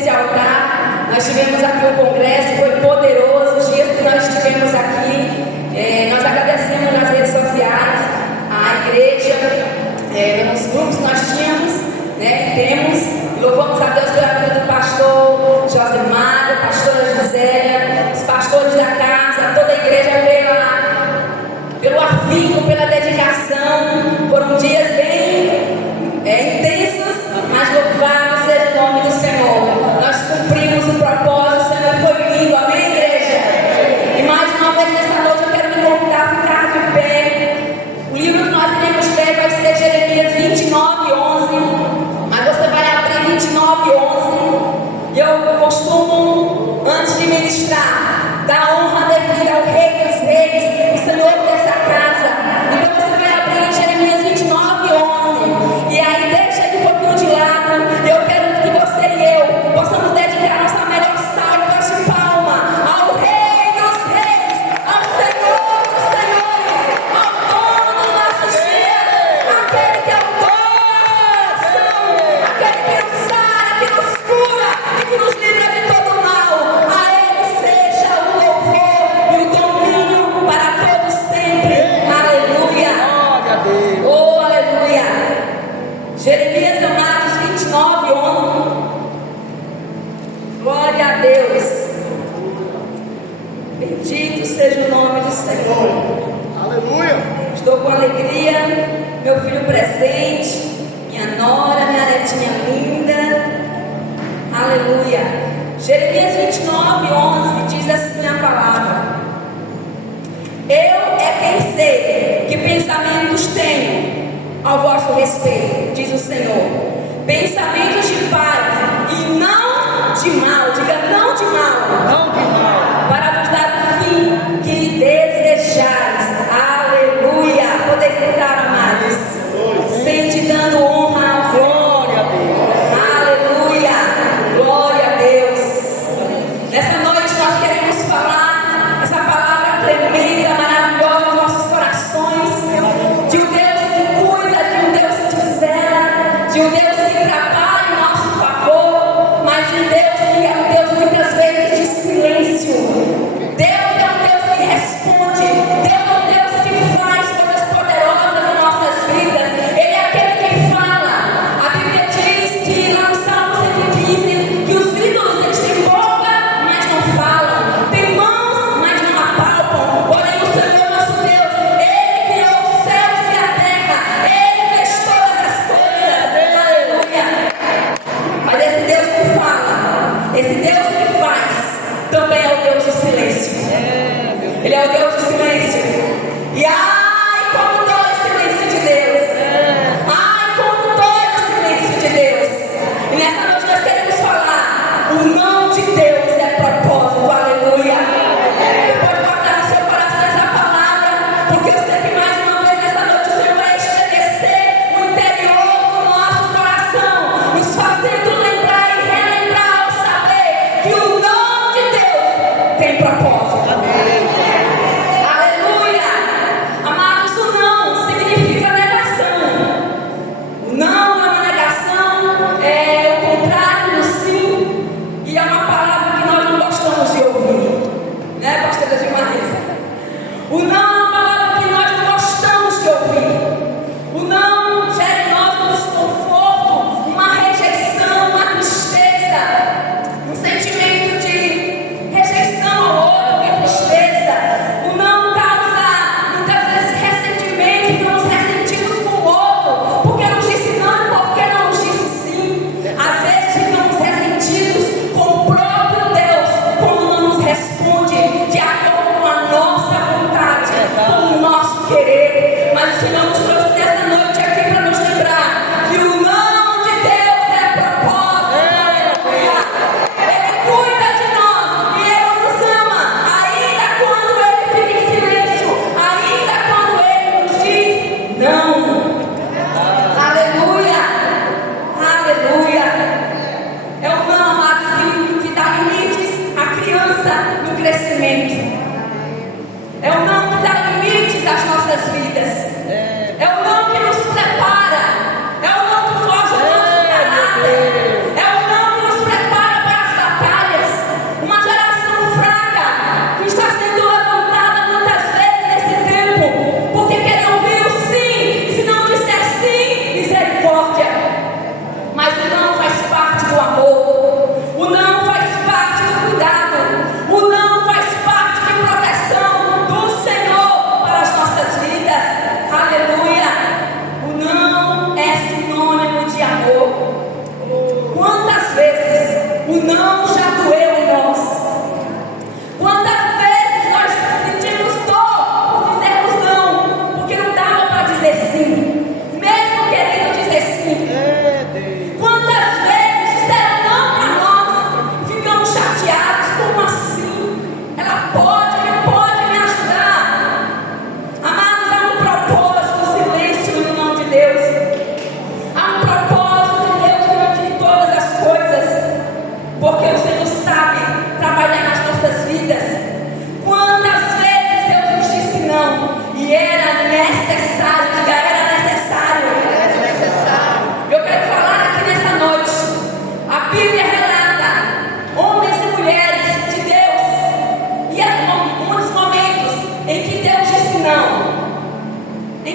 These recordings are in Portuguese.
nesse altar. Nós tivemos aqui o congresso, foi poderoso. Os dias que nós tivemos aqui, nós agradecemos nas redes sociais a igreja, nos grupos que nós tínhamos, né, temos. Louvamos a Deus pela vida do pastor Josemar, pastora Gisélia, os pastores da casa, toda a igreja pelo afinco, pela dedicação. Foram dias bem intensos, mas louvado seja o nome do Senhor. Nós cumprimos o propósito, o Senhor foi lindo, amém, igreja? E mais uma vez nessa noite eu quero me convidar a ficar de pé. O livro que nós iremos ler vai ser Jeremias 29:11. Mas você vai abrir 29:11. E eu costumo, antes de ministrar, dar honra devida ao Rei dos Reis, o Senhor dessa casa. Então você vai abrir Jeremias 29:11. E aí deixa ele um pouquinho de lado. Eu quero que você e eu possamos dedicar nossa melhor salva de palma ao Rei dos Reis, ao Senhor dos Senhores, ao dono dos nossos dias, aquele que é o dono da salvação, aquele que nos sara, que nos cura e que nos livra de todo mal. A Ele seja o louvor e o domínio para todos sempre. Aleluia. Glória a Deus. Oh, aleluia. Jeremias, amados, 29:11. Glória a Deus. Bendito seja o nome do Senhor. Aleluia. Estou com alegria, meu filho presente, minha nora, minha netinha linda. Aleluia. Jeremias 29:11 diz assim a palavra: Eu é quem sei que pensamentos tenho ao vosso respeito, diz o Senhor. Pensamentos de paz e não de mal. Diga não de mal. Não de mal. Para vos dar o fim que desejais. Aleluia. Podeis sentar, amados. Sente dando honra ao Senhor. Glória a Deus. Aleluia. Glória a Deus. Nessa noite nós queremos falar essa palavra tremenda, maravilhosa nos nossos corações. De um Deus que cuida, de um Deus que zela, de um Deus que trabalha em nosso favor, mas de um Deus que é um Deus muitas vezes de silêncio. Deus é um Deus que responde. Deus é um Deus que faz coisas poderosas em nossas vidas. Ele é aquele que fala. A Bíblia diz que lá no Salmo 115 que os ídolos eles têm boca, mas não falam, têm mãos, mas não apalpam. Porém o Senhor nosso Deus, Ele criou os céus e a terra, Ele fez todas as coisas. Aleluia. Mas esse Deus que fala, esse Deus que faz, também é o Deus do silêncio. Ele é o Deus do silêncio. E ai, como dói o silêncio de Deus. Ai, como dói o silêncio de Deus. E nessa noite nós queremos falar: o não de Deus é propósito. Aleluia. Você pode guardar no seu coração essa palavra, porque eu sei que mais uma vez nessa noite o Senhor vai estremecer o interior do nosso coração, nos fazendo lembrar e relembrar ao saber que o não de Deus tem propósito. Aleluia.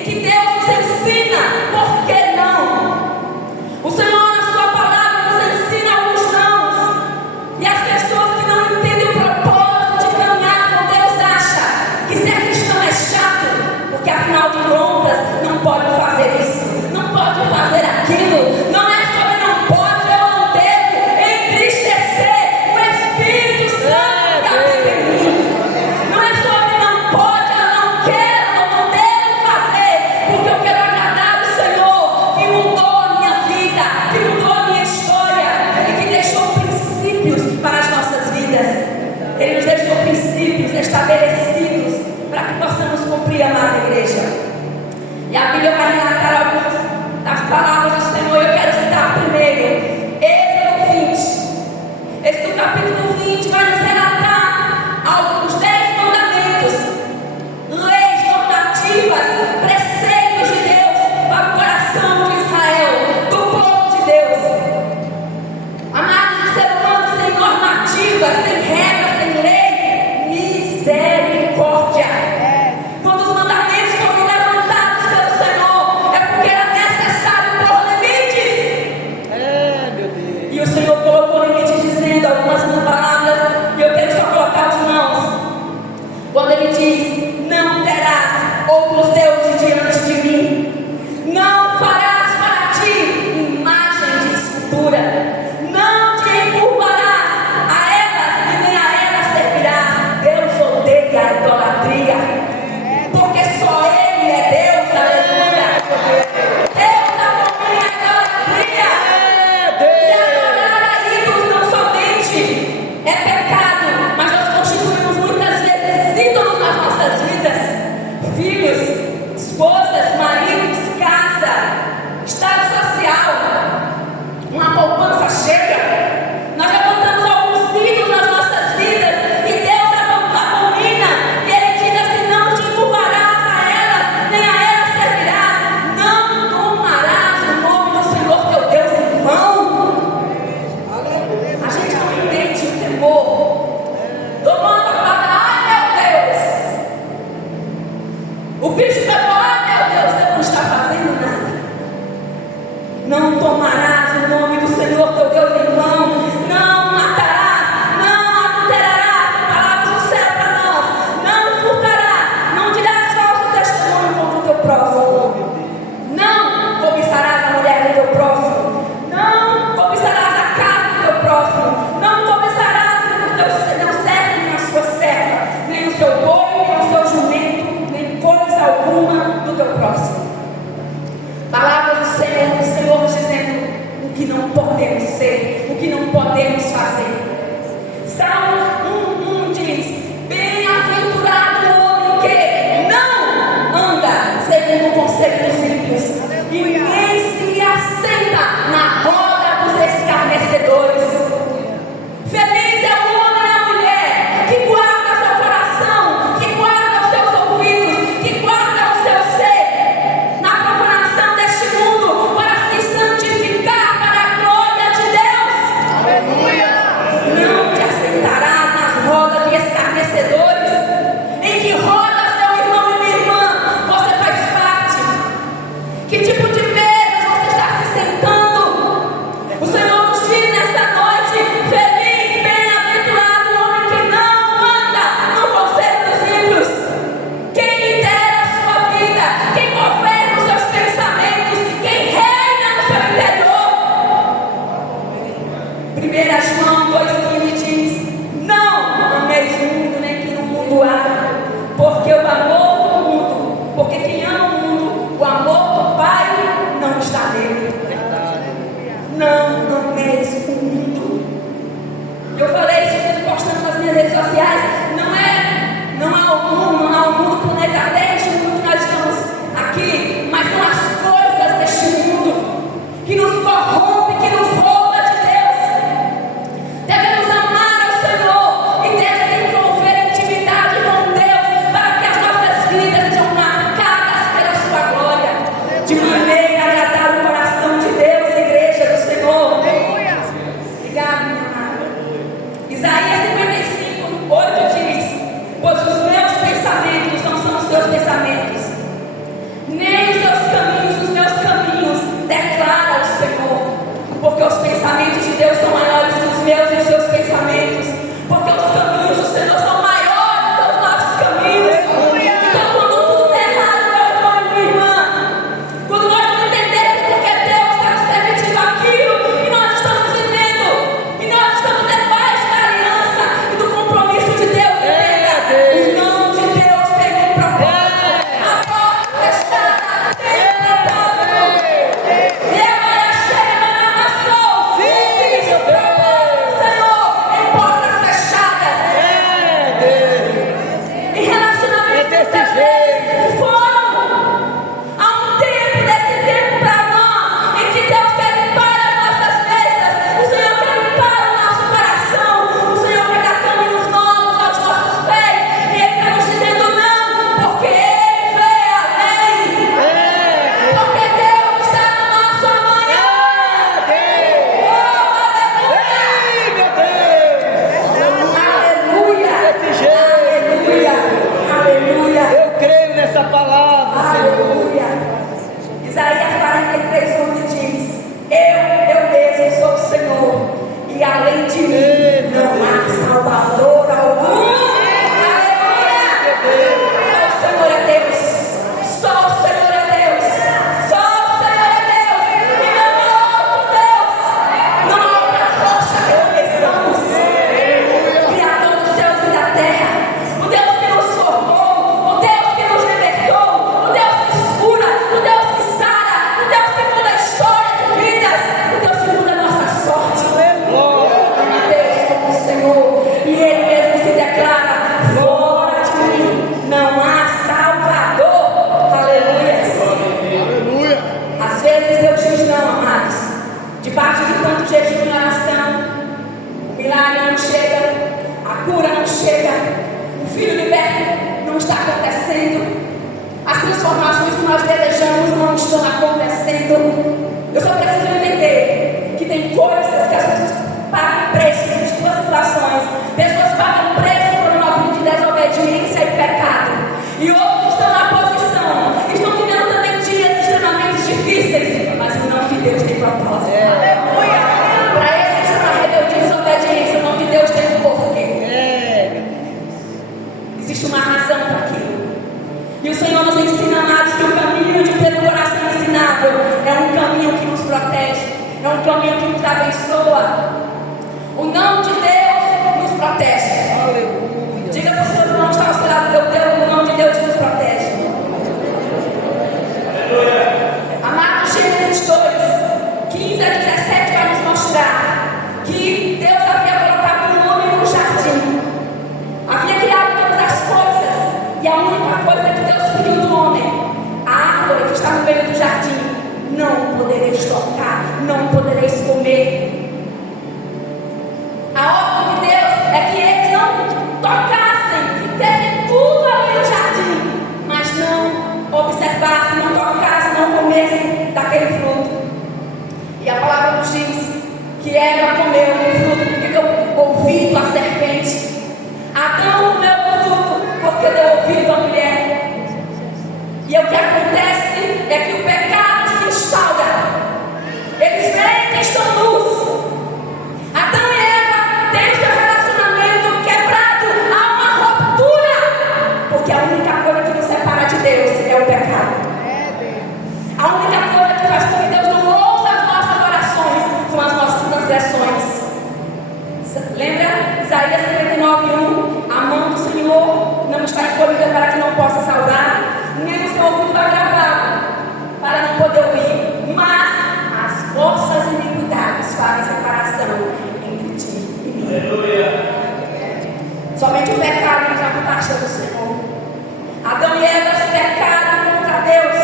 que Deus nos ensina, por que não? O Senhor, na sua palavra, nos ensina alguns nãos. E as pessoas que não entendem o propósito de caminhar com Deus acham que ser cristão é chato, porque afinal de contas não pode fazer isso, não pode fazer aquilo. Não é sobre não pode ou não devo entristecer o Espírito Santo que habita em mim. Não é sobre não pode, eu não quero, eu não devo fazer, porque eu quero agradar o Senhor que mudou a minha vida, que mudou a minha história e que deixou princípios para as nossas vidas. Ele nos deixou princípios estabelecidos para que possamos cumprir a amada igreja. E a Bíblia vai relatar algumas das palavras do Senhor. Eu quero citar primeiro Êxodo 20. Esse capítulo 20 vai nos relatar alguns 10 mandamentos, leis normativas, preceitos de Deus para o coração de Israel, do povo de Deus. Amados, o ser humano sem normativa, sem regra, sem lei, misericórdia. Quando os mandamentos foram levantados pelo Senhor, é porque era necessário pôr limites. Meu Deus. E o Senhor colocou limites dizendo algumas palavras, e eu quero só colocar os mãos. Quando Ele diz: não terás outros deuses diante de mim, não farás para ti imagem de escultura, não te encurvarás a elas e nem a elas servirás. Deus odeia a idolatria, porque só Ele é Deus, aleluia. Deus abomina a idolatria. E adorar a ídolos não somente é pecado, mas nós constituímos muitas vezes ídolos nas nossas vidas. Filhos, esposas, maridos, casa, estado social, uma poupança cheia. Nós levantamos alguns ídolos nas nossas vidas e Deus abomina. E Ele diz assim: não te encurvarás a elas, nem a elas servirás. Não tomarás o nome do Senhor teu Deus em vão. A gente não entende o temor. Tomando a palavra, ai meu Deus, o bicho pegou, ai meu Deus, Deus não está fazendo nada. Não tomarás o nome do Senhor teu Deus em vão. Não matarás, não adulterarás. Palavras do céu para nós. Não furtarás, não dirás falso testemunho contra o teu próximo. Não cobiçarás a mulher do teu próximo. Não cobiçarás a casa do teu próximo. Não cobiçarás o teu servo, nem a sua serva, nem o seu boi, nem o seu jumento, nem coisa alguma do teu próximo. Palavras do Senhor nos dizendo: palavra, Senhor. Aleluia. Isaías 43:11 diz: Eu mesmo sou o Senhor, e além de mim não há Salvador algum. Aleluia. Só o Senhor é Deus. Só o Senhor é Deus. Só o Senhor é Deus. E não há outro Deus. Não há outra rocha que conheçamos. Criador dos céus e da terra. O Deus que nos formou. O Deus que nos libertou. O Deus que cura. O Deus que sara. O Deus que muda a história de vidas. O Deus que muda a nossa sorte. Deus como o Senhor. E Ele mesmo se declara: fora de mim não há Salvador. Aleluia. Aleluia. Às vezes Deus diz não, amados. Debaixo de tanto jejum e oração, o milagre não chega, a cura não chega, o filho liberto não está acontecendo, as transformações que nós desejamos não estão acontecendo. Eu só preciso entender que tem coisas que as pessoas pagam preço de duas situações. Pessoas pagam preço por uma vida de desobediência e pecado, e outros estão na posição, estão vivendo também dias extremamente difíceis, mas o nome de Deus tem propósito. Para esse que chama rebeldia e desobediência, o nome de Deus tem um porquê. Existe uma razão para aquilo. E o Senhor nos ensina, amados, que o caminho de ter um coração ensinável é um caminho que nos protege, é um caminho que nos abençoa. O não de Deus nos protege. Aleluia. Diga para o seu irmão que está ao seu lado: o nome de Deus nos protege. Amado, Gênesis 2:15-17 vai nos mostrar que Deus havia colocado um homem no jardim, havia criado todas as coisas, e a única coisa que Deus pediu do homem: a árvore que está no meio do jardim, não podereis tocar, não podereis comer. A ordem de Deus é que eles não tocassem, fizessem tudo ali no jardim, mas não observassem, não tocassem, não comessem daquele fruto. E a palavra nos diz que Eva comeu do fruto porque deu ouvido à serpente. Adão comeu do fruto porque deu ouvido à mulher. E o que acontece é que o pecado se instaura. Eles veem que estão nus. Adão e Eva têm o seu relacionamento quebrado, há uma ruptura, porque a única coisa que nos separa de Deus é o pecado. A única coisa que faz com que Deus não ouça as nossas orações são as nossas transgressões. Lembra Isaías 59:1? A mão do Senhor não está encolhida para que não possa salvar, nem o seu ouvido vai gravar para não poder ouvir, mas as vossas iniquidades fazem separação entre ti e mim. Aleluia. Somente o pecado nos afasta do Senhor. Adão e Eva se pecaram contra Deus.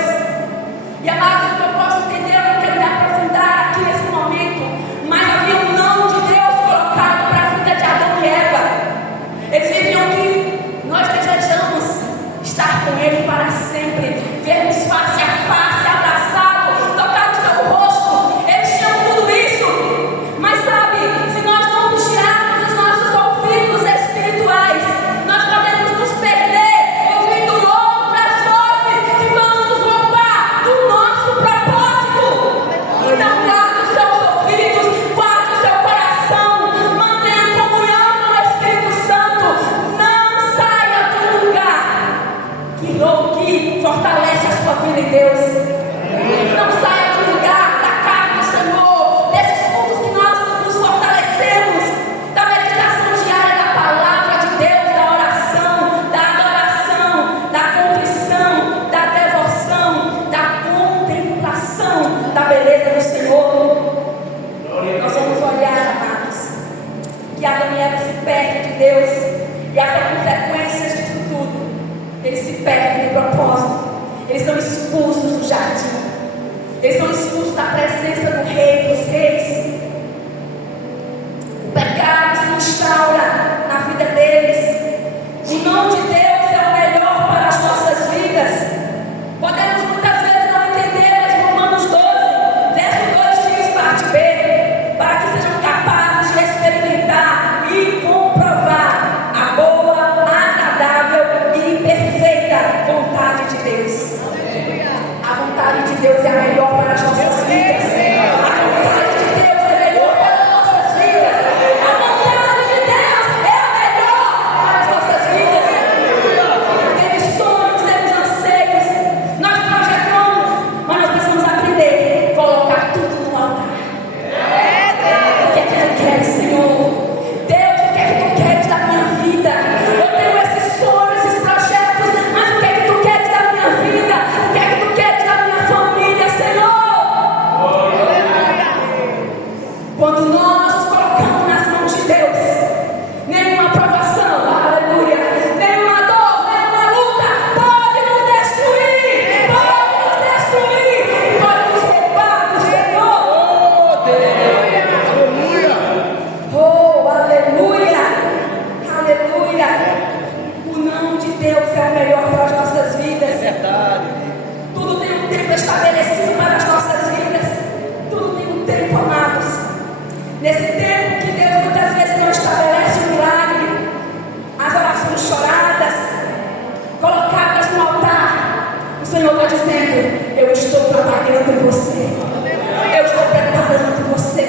E amados, eu posso entender, eu não quero me aprofundar aqui nesse momento, mas havia um não de Deus colocado para a vida de Adão e Eva. Eles viviam que nós desejamos estar com Ele para sempre, vermos face a face, abraçado, tocar no seu rosto. Eles tinham tudo isso, mas sabe, se nós não vigiarmos os nossos ouvidos espirituais, nós podemos nos perder ouvindo outras vozes que vão nos roubar do nosso propósito. Então guarde os seus ouvidos, guarde o seu coração, mantenha comunhão com o Espírito Santo. Não saia do lugar que fortalece a sua vida em Deus. Não saia do lugar da casa do Senhor, desses pontos que nós nos fortalecemos, da meditação diária da palavra de Deus, da oração, da adoração, da contrição, da devoção, da contemplação da beleza do Senhor. Nós vamos olhar, amados, que Adão e Eva se perdem de Deus, e as consequências disso tudo, eles se perdem do propósito, eles são expulsos do jardim, eles são expulsos da presença do Rei dos Reis. O pecado se instaura na vida deles. O não de Deus é o melhor para as nossas vidas. Podemos muitas vezes não entender, mas Romanos 12, verso 2 diz, parte B, para que sejam capazes de experimentar e comprovar a boa, agradável e perfeita vontade de Deus. Senhor está dizendo: eu estou trabalhando em você. Eu estou preparando você.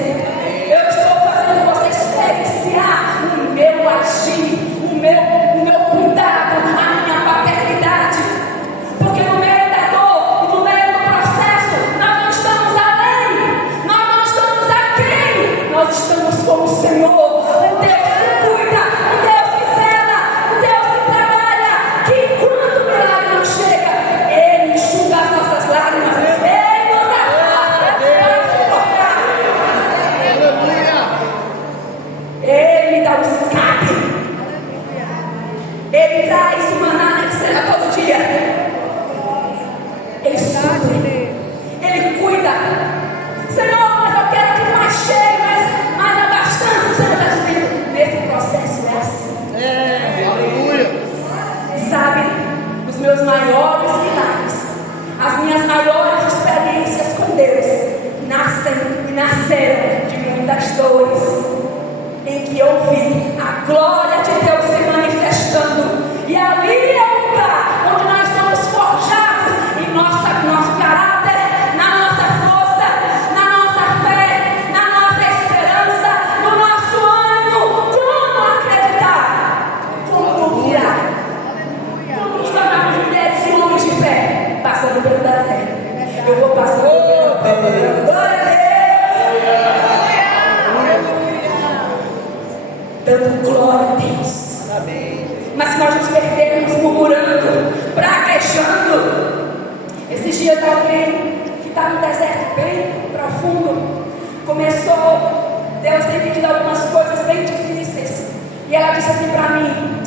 Eu estou fazendo você experienciar o meu agir, o meu cuidado, a minha paternidade. Porque no meio da dor, no meio do processo, nós não estamos além, nós não estamos aquém, nós estamos com o Senhor, o Deus que cuida, o Deus que zela, o Deus que trabalha, que enquanto o milagre não chega, Ele enxuga as nossas lágrimas, Ele nos dá força para suportar. Ele dá o escape. Ele traz o maná que será todo dia. Ele supre. Ele cuida. Senhor, mas eu quero que mais chegue, mais abastante. O Senhor está dizendo: nesse processo é assim. Aleluia. Sabe, os meus maiores milagres, as minhas maiores experiências com Deus nascem e nasceram de muitas dores, em que eu vi a glória de Deus se manifestando. E ali é o lugar onde nós somos forjados em nosso caráter, na nossa força, na nossa fé, na nossa esperança, no nosso ânimo. Como acreditar? Como confiar? Como nos tornarmos mulheres e homens de fé? Passando pelo deserto. Eu vou passando pelo deserto. Glória a Deus! Dando glória a Deus. Mas se nós nos perdermos murmurando, praguejando, esses dias alguém que está no deserto bem profundo começou, Deus tem pedido algumas coisas bem difíceis, e ela disse assim para mim,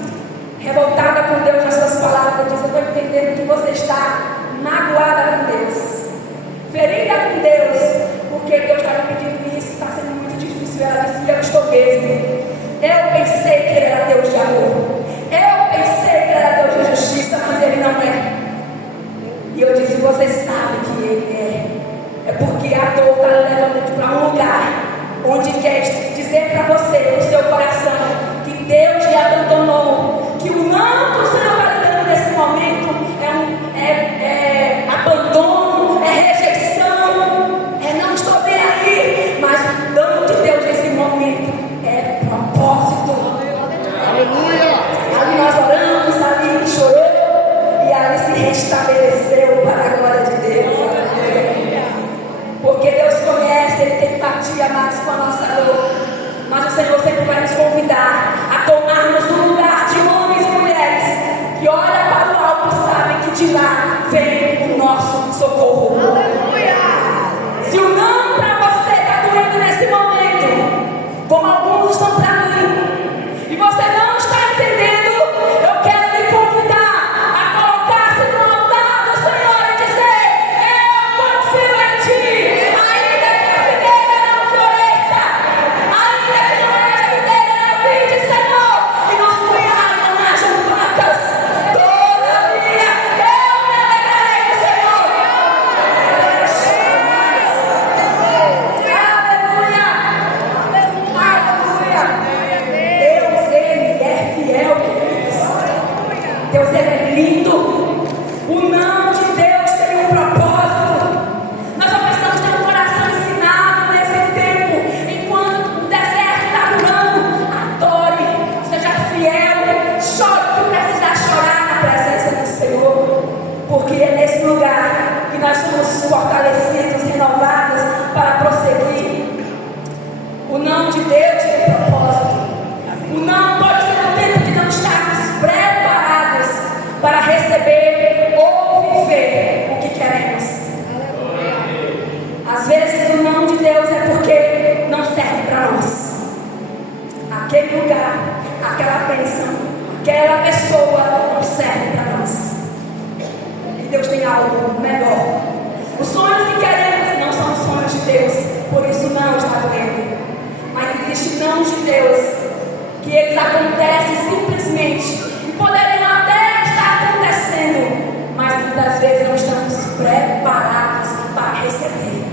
revoltada com Deus nas suas palavras, diz: eu estou entendendo que você está magoada com Deus, ferida com Deus, porque Deus está me pedindo isso, está sendo muito difícil. Ela disse: eu estou mesmo. Eu pensei que Ele era Deus de amor, eu pensei que Ele era Deus de justiça, mas Ele não é. E eu disse: você sabe que Ele é porque a dor está levando para um lugar onde quer dizer para você, no seu coração, que Deus lhe abandonou, que o não que o Senhor está lhe dando nesse momento é abandono, é rejeição, é não estou bem aí, mas o dano de Deus nesse momento é propósito. Aleluia. Ali nós oramos, ali ele chorou e ali se restabeleceu para a glória de Deus. Porque Deus conhece, Ele tem empatia mais com a nossa dor. Mas o Senhor sempre vai nos convidar a tomarmos o lugar de homens e mulheres que olham para o alto e sabem que de lá vem o nosso socorro. Se o não para você está doendo nesse momento, como alguns estão traduzindo, e você não está entendendo, eu quero lhe convidar a colocar-se no altar do Senhor e dizer: eu confio em Ti, ainda que a videira não floresça, ainda que não haja videira na vide, Senhor, e nos punhais não hajam vacas, todavia eu me alegrarei do Senhor. Aleluia! Deus, Ele é fiel. Deus, Ele é lindo. O não de Deus tem um propósito. Nós só precisamos ter um coração ensinado nesse tempo. Enquanto o deserto está durando, adore, seja fiel, chore o que precisar chorar na presença do Senhor. Porque é nesse lugar que nós somos fortalecidos, renovados para prosseguir. O não de Deus tem propósito. O não pode ser um tempo de não estarmos preparados para receber ou viver o que queremos. Às vezes o não de Deus é porque não serve para nós. Aquele lugar, aquela bênção, aquela pessoa não serve para nós. E Deus tem algo melhor. Os sonhos que queremos não são os sonhos de Deus, por isso não está doendo. Mas existem não de Deus que eles acontecem simplesmente e poderiam até estar acontecendo, mas muitas vezes não estamos preparados para receber.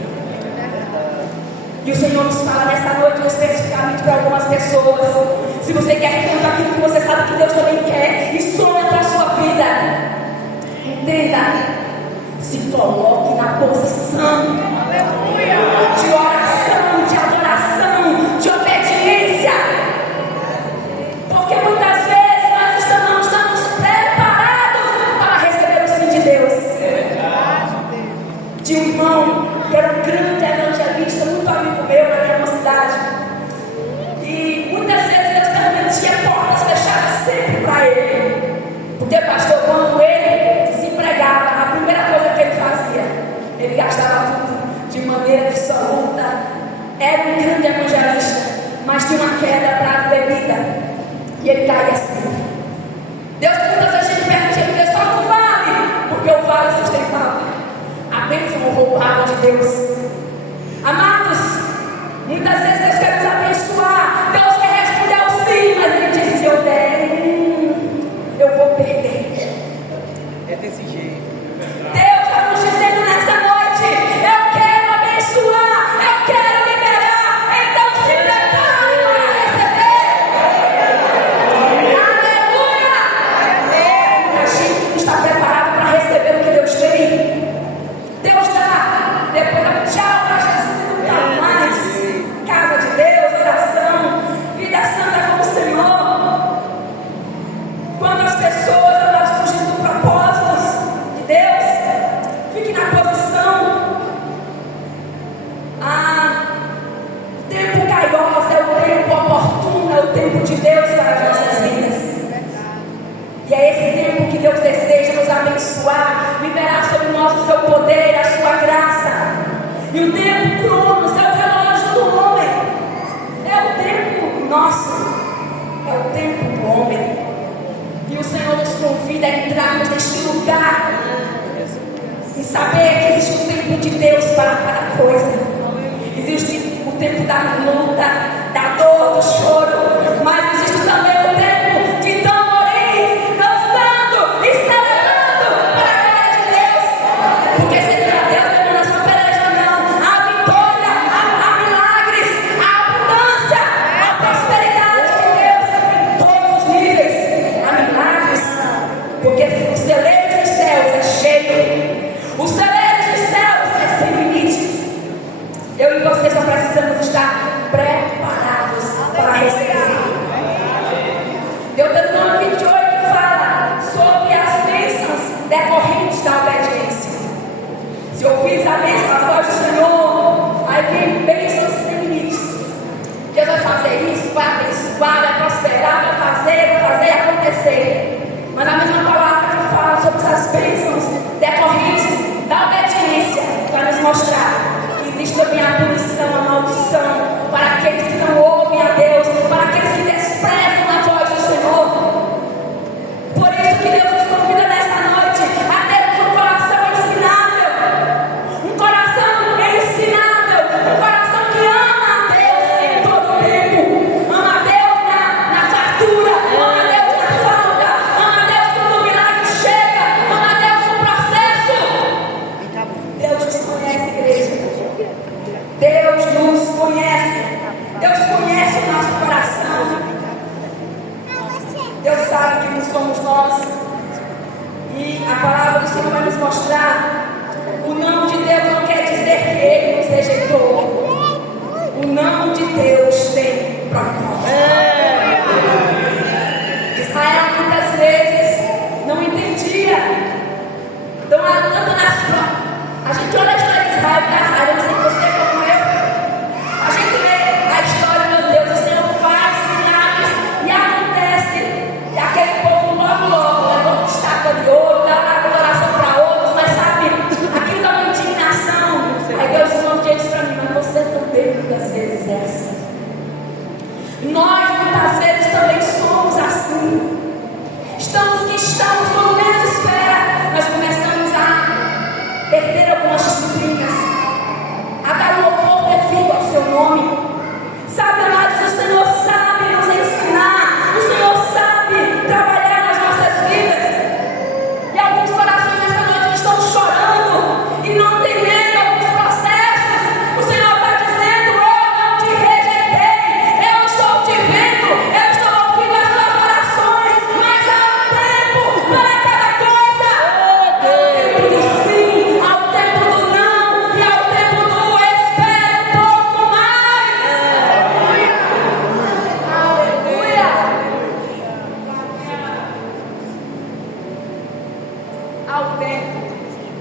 E o Senhor nos fala nessa noite especificamente para algumas pessoas: se você quer tanto aquilo que você sabe que Deus também quer e sonha para a sua vida, entenda, Se coloque na posição de oração, de adoração, de obediência. Porque muitas vezes nós não estamos preparados para receber o sim de Deus. Tinha um irmão que era um grande evangelista, muito amigo meu na minha mocidade. E muitas vezes Deus também tinha portas fechadas sempre para ele. Porque, pastor, quando ele desempregava, a primeira coisa que ele fazia, ele gastava tudo de maneira dissoluta. Era um grande evangelista, mas tinha uma queda para a bebida. E ele caía sempre. Deus, muitas vezes a gente perde, Deus só não vale, porque o vale sustentava. A bênção roubava de Deus. Amados, muitas vezes Deus quer nos abençoar. Deus quer responder ao sim, mas ele diz: se eu der, eu vou perder. É desse jeito. Deus está nos dizendo nessa noite: eu quero abençoar, eu quero liberar. Então se prepare para receber. Aleluia! A gente não está preparado para receber o que Deus tem. Deus dá, depois tchau para Jesus e nunca mais. Casa de Deus, oração, vida santa com o Senhor. Quando as pessoas elas fugem do propósito de Deus, fique na posição. O tempo kairos é o tempo oportuno, é o tempo de Deus para as nossas vidas. E é esse tempo que Deus deseja nos abençoar, liberar sobre nós o seu poder, a sua graça. E o tempo cronos é o relógio do homem. É o tempo nosso. É o tempo do homem. E o Senhor nos convida a entrarmos neste lugar e saber que existe o tempo de Deus para cada coisa. Existe o tempo da luta, da dor, do choro, mas existe também o tempo de tamborins dançando e celebrando para a glória de Deus. Porque se para Deus, meu irmão, na sua peleja não há vitória, há milagres, há abundância, há prosperidade de Deus em todos os níveis. Há milagres, porque os celeiros dos céus é cheio, os celeiros dos céus é sem limites. Eu e você só precisamos estar preparados para receber. Deuteronômio 28 fala sobre as bênçãos decorrentes da obediência. Se ouvires a bênção da voz do Senhor, aí vem bênçãos sem limites. Deus vai fazer isso, vai abençoar, vai prosperar, vai fazer acontecer. Mas a mesma palavra que fala sobre as bênçãos decorrentes da obediência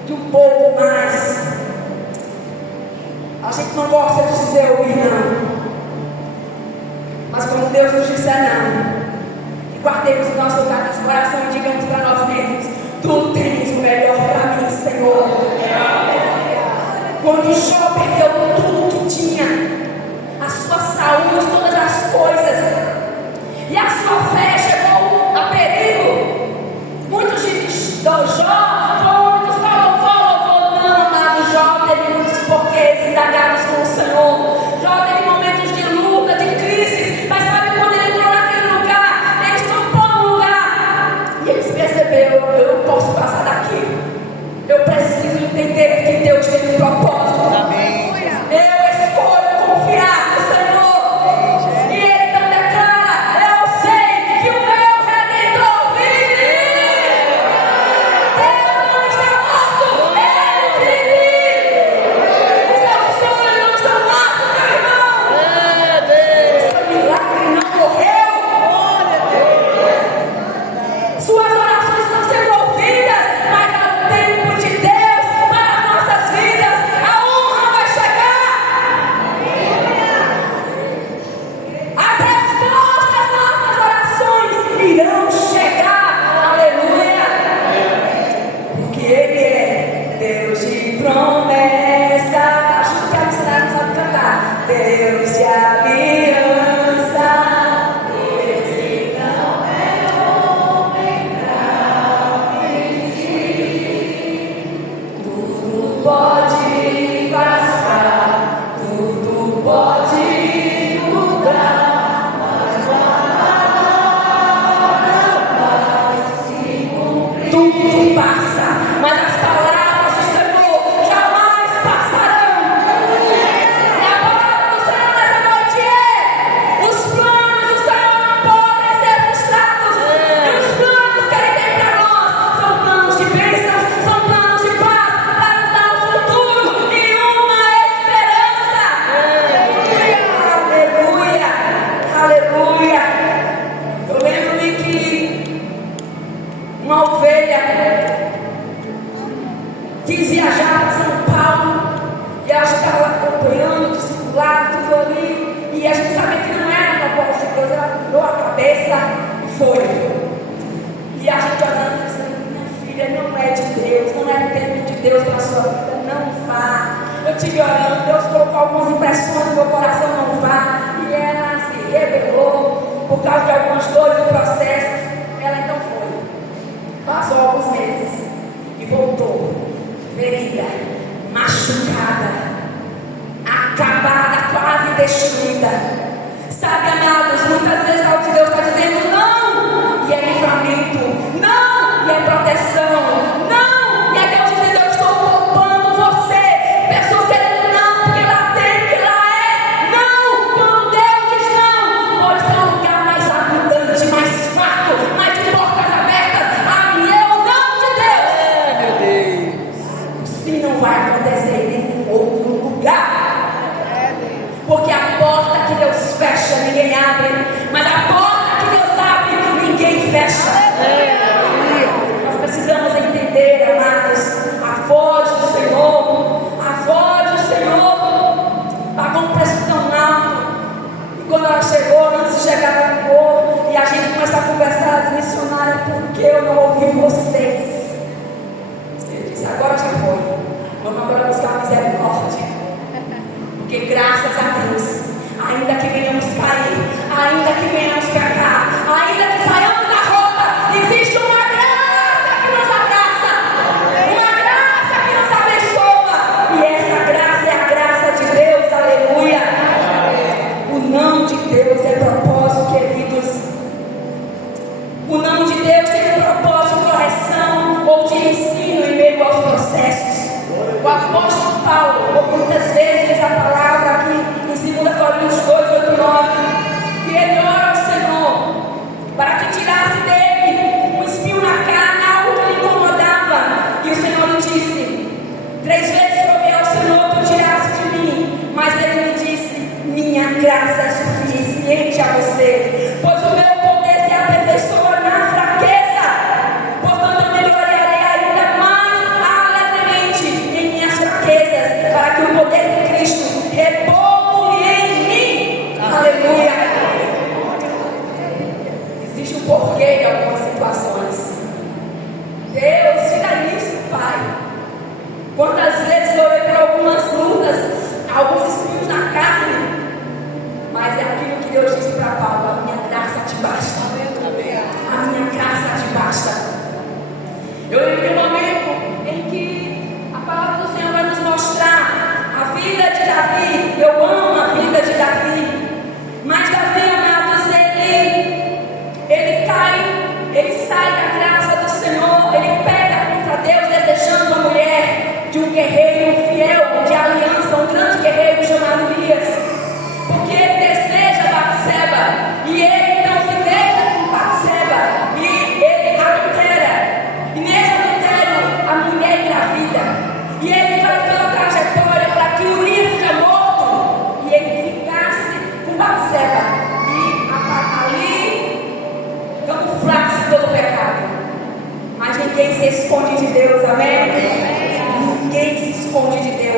de um pouco mais. A gente não gosta de dizer ouvir não, mas quando Deus nos disser não, e guardemos o nosso lugar no coração e digamos para nós mesmos: tu tens o melhor para mim, Senhor. Quando Jó perdeu tudo que tinha, a sua saúde, todas as coisas, e a sua fé chegou a perigo, muitos dizem: Jó, muitos falam, não, amado, Jó teve muitos porquês indagados com o Senhor. Jó teve momentos de luta, de crise, mas sabe quando ele entrou naquele lugar, ele estampou no lugar, e ele percebeu: eu não posso passar daqui, eu preciso entender que Deus tem um propósito. Eu escolho confiar no Senhor. E ele então declara: eu sei que o meu Redentor vive. Deus não está morto, ele vive. Os seus sonhos não estão mortos, meu irmão. Seu milagre não morreu. Suas orações estão sendo ouvidas, mas ao tempo de Deus para as nossas vidas, a honra vai chegar. As respostas às nossas orações irão chegar. Aleluia. Porque Ele é Deus de promessa. Acho que a missionária não sabe cantar. Deus de aliança. Esse não é homem pra mentir. Tudo pode passar, tudo pode mudar, mas tudo passa, mas as palavras do Senhor jamais passarão. E a palavra do Senhor nessa noite é: os planos do Senhor não podem ser frustrados. E os planos que Ele tem para nós são planos de bênçãos, são planos de paz, para nos dar um futuro e uma esperança. Aleluia, aleluia. Eu lembro-me que uma ovelha quis viajar para São Paulo e ela estava acompanhando, discipulado, tudo ali, e a gente sabia que não era uma proposta de Deus. Ela virou a cabeça e foi. E a gente orando, dizendo: minha filha, não é de Deus, não é tempo de Deus para a sua vida, não vá. Eu tive orando, Deus colocou algumas impressões no meu coração: não vá. E ela se rebelou por causa de algumas dores do processo. Ela então foi. Passou alguns meses e voltou, ferida, machucada, acabada, quase destruída. Sabe, amados, muitas vezes algo de Deus está dizendo não, e é livramento, não, e é proteção, não, e é Deus dizendo: eu estou poupando você. Pessoas querendo não, porque lá tem, que lá é. Não, quando Deus diz não, pode ser um lugar mais abundante, mais farto, mais de portas abertas. É o não de Deus. Meu Deus. Sim, não vai acontecer em nenhum outro lugar. Porque a porta que Deus fecha, ninguém abre. Mas a porta que Deus abre, ninguém fecha. Nós precisamos entender, amados, a voz do Senhor. A voz do Senhor pagou um preço tão alto. E quando ela chegou, antes de chegar, ela ligou. E a gente começou a conversar: missionária, por que eu não ouvi vocês? Ele disse: agora já foi. Vamos agora buscar misericórdia. Porque graças a Deus, ainda que venhamos cair, ainda que venhamos pecar, ainda que saiamos da rota, existe uma graça que nos abraça, uma graça que nos abençoa. E essa graça é a graça de Deus. Aleluia. O não de Deus é propósito, queridos. O não de Deus tem um propósito de correção ou de ensino em meio aos processos. O apóstolo Paulo, muitas vezes, diz a palavra aqui em 2 Coríntios 2, 8, 9, que ele ora ao Senhor para que tirasse dele um espinho na carne, algo que lhe incomodava. E o Senhor lhe disse: 3 vezes roguei ao Senhor que o tirasse de mim, mas ele me disse: minha graça é suficiente a você, pois o meu poder se aperfeiçoa na fraqueza. Portanto, eu me gloriarei ainda mais alegremente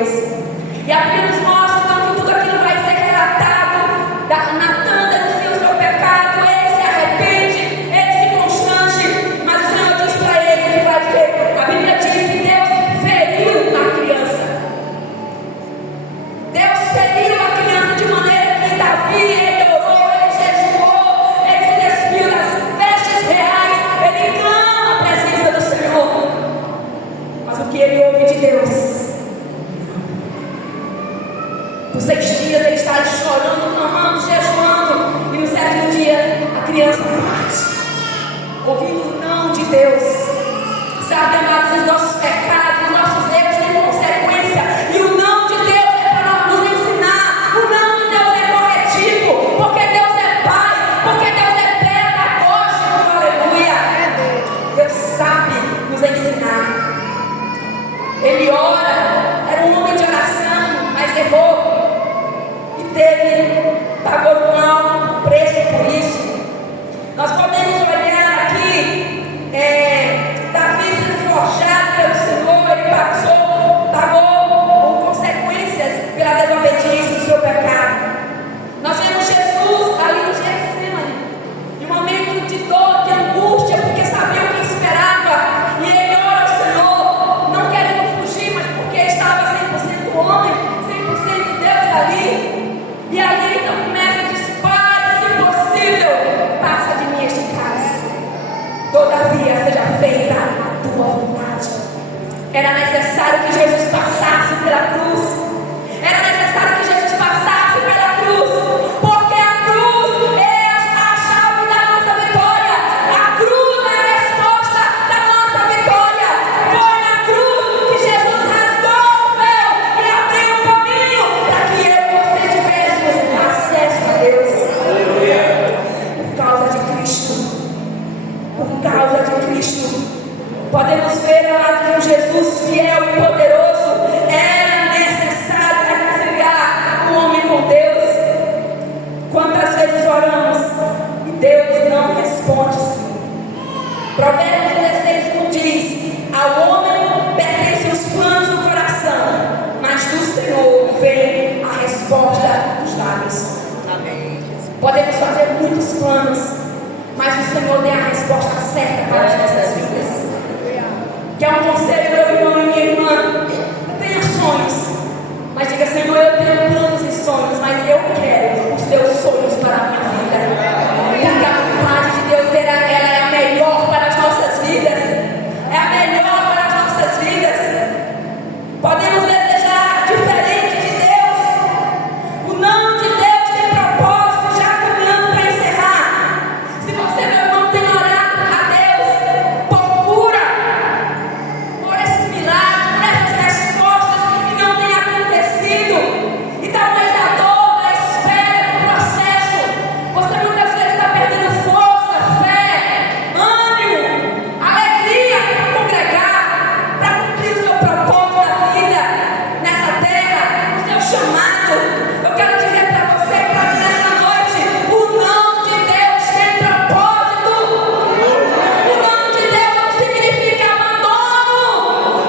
Deus. E a Bíblia nos mostra então que tudo aquilo vai ser relatado. Natan denuncia o seu pecado, ele se arrepende, ele se constrange, mas o Senhor diz para ele que vai ser. A Bíblia diz que Deus feriu a criança. Deus feriu a criança de maneira que Davi, ele orou, ele jejuou, ele se despiu das vestes reais, ele clama a presença do Senhor. Mas o que ele ouve de Deus? Por 6 dias ele está chorando, clamando, jejuando, e no 7º dia a criança parte, ouvindo o não de Deus. Sabe, amados, os nossos pecados, os nossos erros têm consequência, e o não de Deus é para nos ensinar. O não de Deus é corretivo, porque Deus é Pai, porque Deus é pedagógico, aleluia. Deus sabe nos ensinar. Ele ora, era um homem de oração, mas errou. Pagou um alto preço por isso. Nós podemos olhar aqui, Davi sendo forjado pelo Senhor, ele pagou consequências pela desobediência do seu pecado. Nós vemos Jesus ali no Getsemane, em um momento de dor, de angústia, porque sabia o que esperava, e ele ora ao Senhor, não querendo fugir, mas porque estava 100% homem, 100% Deus ali. E ali então começa a dizer: Pai, se possível, passa de mim este cálice. Todavia seja feita a tua vontade. Era necessário que Jesus passasse pela cruz. Era necessário que Jesus passasse pela cruz, porque a cruz é a chave da nossa vitória. A cruz é a resposta da nossa vitória. Foi na cruz que Jesus rasgou o véu e abriu o caminho para que eu e você tivéssemos acesso a Deus. Por causa de Cristo. Por causa de Cristo. Podemos ver lá que um Jesus fiel e poderoso era necessário reconciliar o homem com Deus. Quantas vezes oramos e Deus não responde sim? Provérbios 16:1 diz: ao homem pertencem os planos do coração, mas do Senhor vem a resposta dos lábios. Amém. Podemos fazer muitos planos, mas o Senhor tem a resposta certa para as nossas vidas. Que é um conselho, meu irmão e minha irmã: tenha sonhos, mas diga: Senhor, eu tenho planos e sonhos, mas eu quero os teus sonhos para a minha vida. Porque a vontade de Deus ela é a melhor para as nossas vidas. É a melhor para as nossas vidas. Podemos desejar diferente de Deus. O não de Deus tem propósito, já caminhando para encerrar. Se você, meu irmão, tem orado a Deus por cura, por esses milagres, por essas respostas que não têm acontecido, e talvez a dor da espera do processo, você muitas vezes está perdendo força, fé, ânimo, alegria para congregar, para cumprir o seu propósito da vida nessa terra, o seu chamado. Eu quero dizer para você, para que nessa noite, o não de Deus tem propósito. O não de Deus não significa abandono.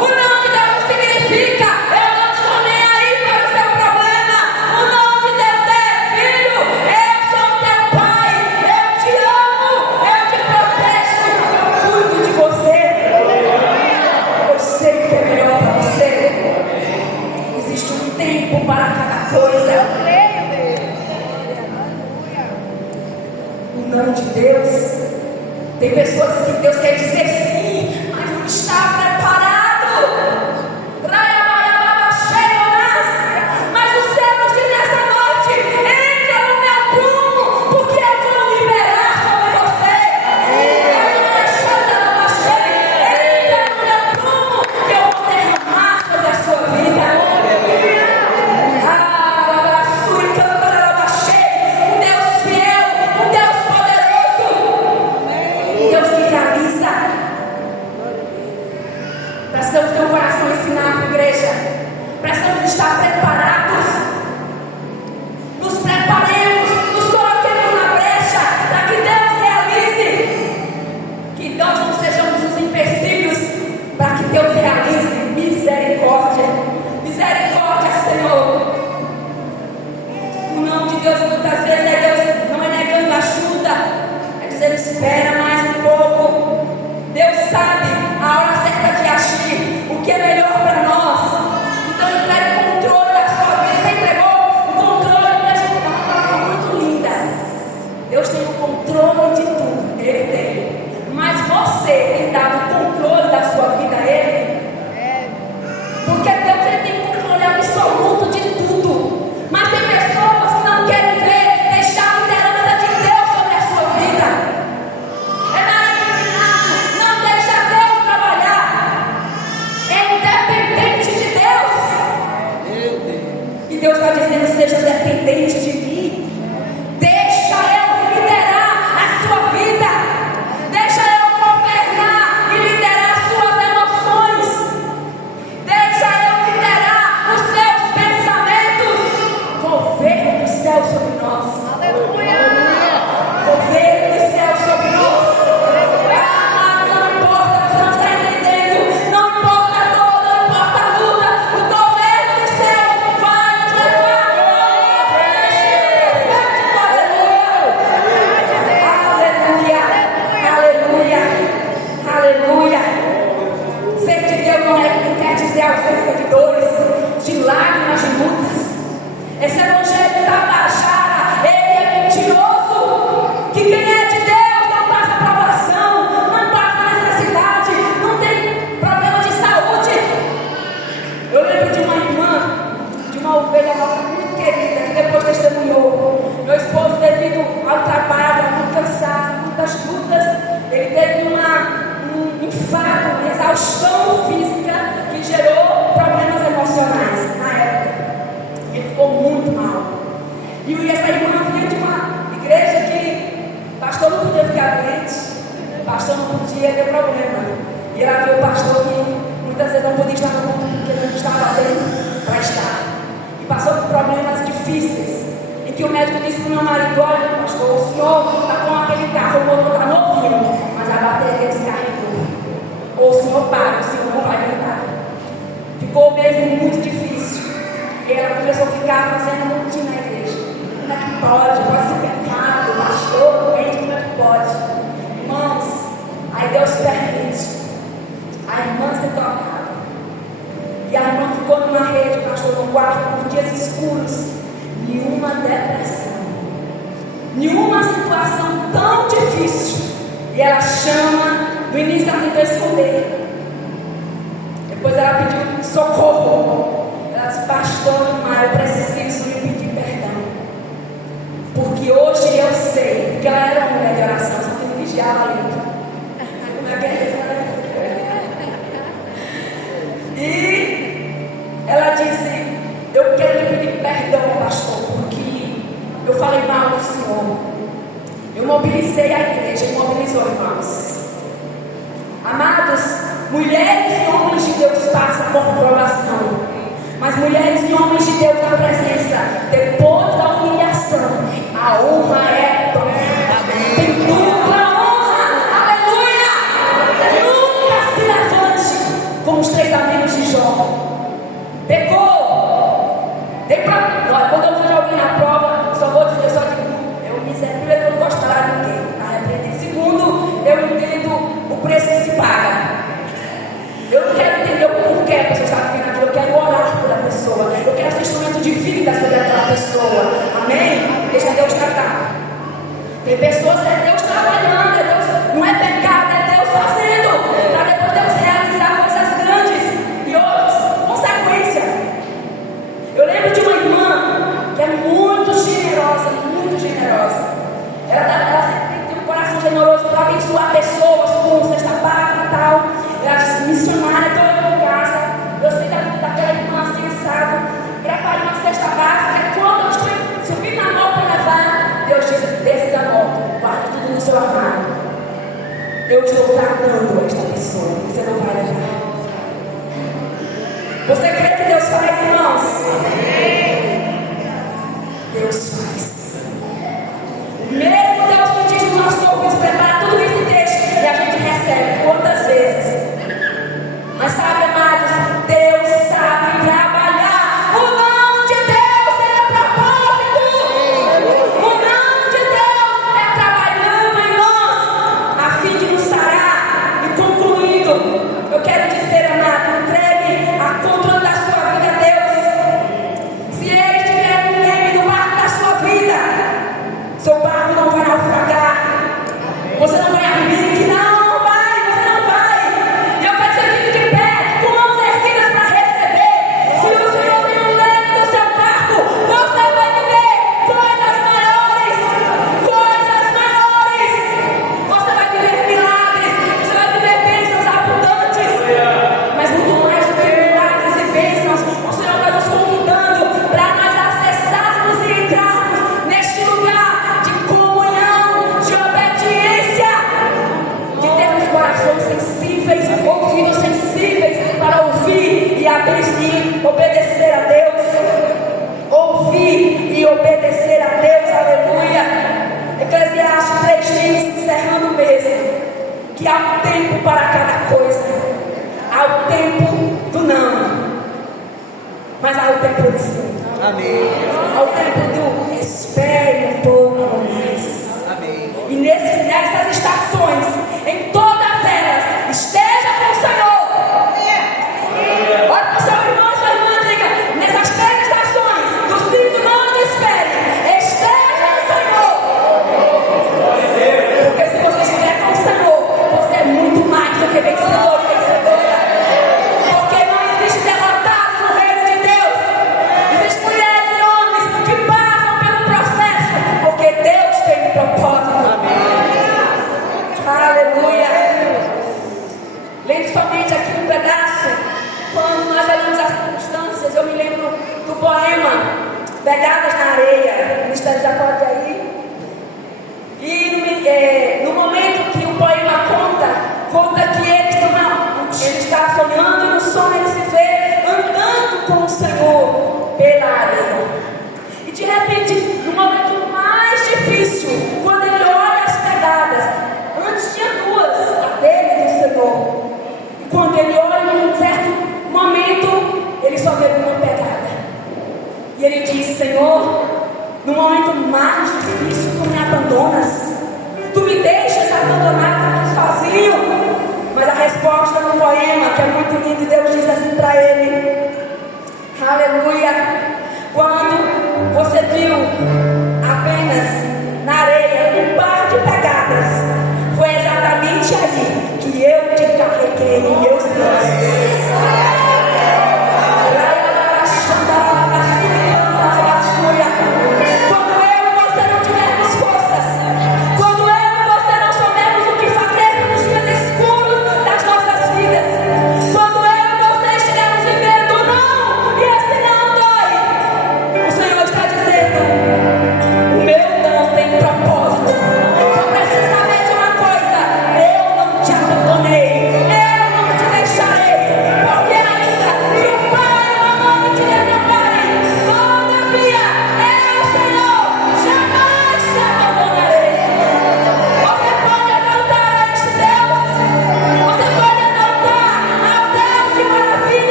O não de Deus não significa eu não estou nem aí para o seu problema. O não de Deus é: filho, eu sou teu pai, eu te amo, eu te protejo, eu cuido de você. Eu sei o que é melhor para você. Existe um tempo para cada coisa. O não de Deus. Tem pessoas que Deus quer dizer sim, mas não está preparado. Mas o céu nos diz nessa noite: entra no meu prumo, porque eu vou liberar sobre você. Entra no meu prumo, que eu vou derramar sobre a sua vida. Um Deus fiel, um Deus poderoso, um Deus que realiza. Precisamos ter um coração ensinado, igreja. Precisamos estar preparados. Nos preparemos, nos coloquemos na brecha para que Deus realize. Que nós não sejamos os empecilhos para que Deus realize misericórdia. Misericórdia. dizendo: seja dependente de mim. Deixa eu liderar a sua vida. Deixa eu governar e liderar suas emoções. Deixa eu liderar os seus pensamentos. Governo do céu sobre nós. Governo do céu sobre nós. Ah, não importa, você não está entendendo. Não importa a dor, não importa a luta. O governo do céu vai te levar. Aleluia. Aleluia. Aleluia. Ser de Deus não quer dizer aos seus seguidores de lágrimas de lutas. Esse evangelho da Bajara, ele é mentiroso. Que quem é de Deus não passa provação, não passa necessidade, não tem problema de saúde. Eu lembro de uma irmã, de uma ovelha nossa muito querida, que depois testemunhou. Meu esposo, devido ao trabalho, muito cansaço, muitas lutas, ele teve um infarto, uma exaustão física que gerou problemas emocionais na época. Ele ficou muito mal. E essa irmã vinha de uma igreja que o pastor não podia ficar doente, o pastor não podia ter problema. E ela viu o pastor que muitas vezes não podia estar no mundo porque ele não estava dentro para estar. E passou por problemas difíceis. E que o médico disse para o meu marido: olha, pastor, o senhor está com aquele carro, o motor está novinho, mas a bateria descarregou. Ou o senhor para, o senhor não vai aguentar. Ficou mesmo muito difícil. E ela começou a ficar fazendo rotina na igreja. Como é que pode ser pecado, pastor, doente, como é que pode? Irmãos, aí Deus permite a irmã ser tocada. E a irmã ficou numa rede, pastor, no quarto, por dias escuros. Nenhuma depressão, nenhuma situação tão difícil. E ela chama, no início ela tentou esconder. Depois ela pediu socorro. Ela disse: pastor, eu preciso lhe pedir perdão. Porque hoje eu sei, porque ela era uma mulher de oração, só que não vigiava ainda. Como é que é? E ela disse: eu quero lhe pedir perdão, pastor, porque eu falei mal do senhor. Eu mobilizei a igreja, mobilizou irmãos. Amados, mulheres e homens de Deus passam por provação. Mas mulheres e homens de Deus na presença, depois da humilhação, a honra é dobrada. Tem dupla honra. Aleluia! Nunca se levante como os 3 amigos de Jó. Pegou. Dei pra. Olha, quando eu vejo alguém na prova, só vou dizer, eu me primeiro, eu não gosto de falar de ninguém. Tá repreendido. Segundo, eu entendo o preço que se paga. Eu não quero entender o porquê a pessoa está vivendo aquilo. Eu quero orar pela pessoa. Eu quero ser instrumento de vida sobre aquela pessoa. Amém? Deixa Deus tratar. Tem pessoas que é Deus trabalhando, Deus, não é pecado, é Deus fazendo. Para depois Deus realizar coisas grandes e outras consequências. Eu lembro de uma irmã que é muito generosa, muito generosa. Ela sempre tem um coração generoso para abençoar pessoas com cesta básica e tal. Ela disse: missionária, estou em casa. Eu sei daquela irmã sensata. Prepare uma cesta básica. Quando eu estou subindo na moto para levar, Deus disse: desce da moto, guarda tudo no seu armário. Eu estou tratando esta pessoa. Você não vai levar. Você crê que Deus faz, irmãos? Deus faz. Mesmo Deus que diz nos nossos ouvidos: prepara tudo isso e deixa. E a gente recebe quantas vezes? Mas sabe, amados, Deus sabe trabalhar. O não de Deus é propósito. O não de Deus é trabalhando em nós, a fim de nos sarar. E concluindo, eu quero dizer, amado, entregue a controle da sua vida a Deus. Se Ele estiver no meio do barco da sua vida, tempo do Senhor. Amém. Ao tempo do espere um pouco mais. Amém. E nessas estações, em todas elas, esteja com o Senhor. Olha para o seu irmão e sua irmã, diga: nessas 3 estações, do fim do ano, espere, esteja no Senhor. Porque se você estiver com o Senhor, você é muito mais do que vencedor e vencedora. Porque não existe derrotados no reino de Deus. Existem mulheres e homens que passam pelo processo, porque Deus tem um propósito. Aleluia. Lendo somente aqui um pedaço. Quando nós olhamos as circunstâncias, eu me lembro do poema Pegadas na Areia. O ministério já pode ir. E no momento que o poema conta que ele está sonhando, e no sonho ele se vê andando com o Senhor pela areia. E de repente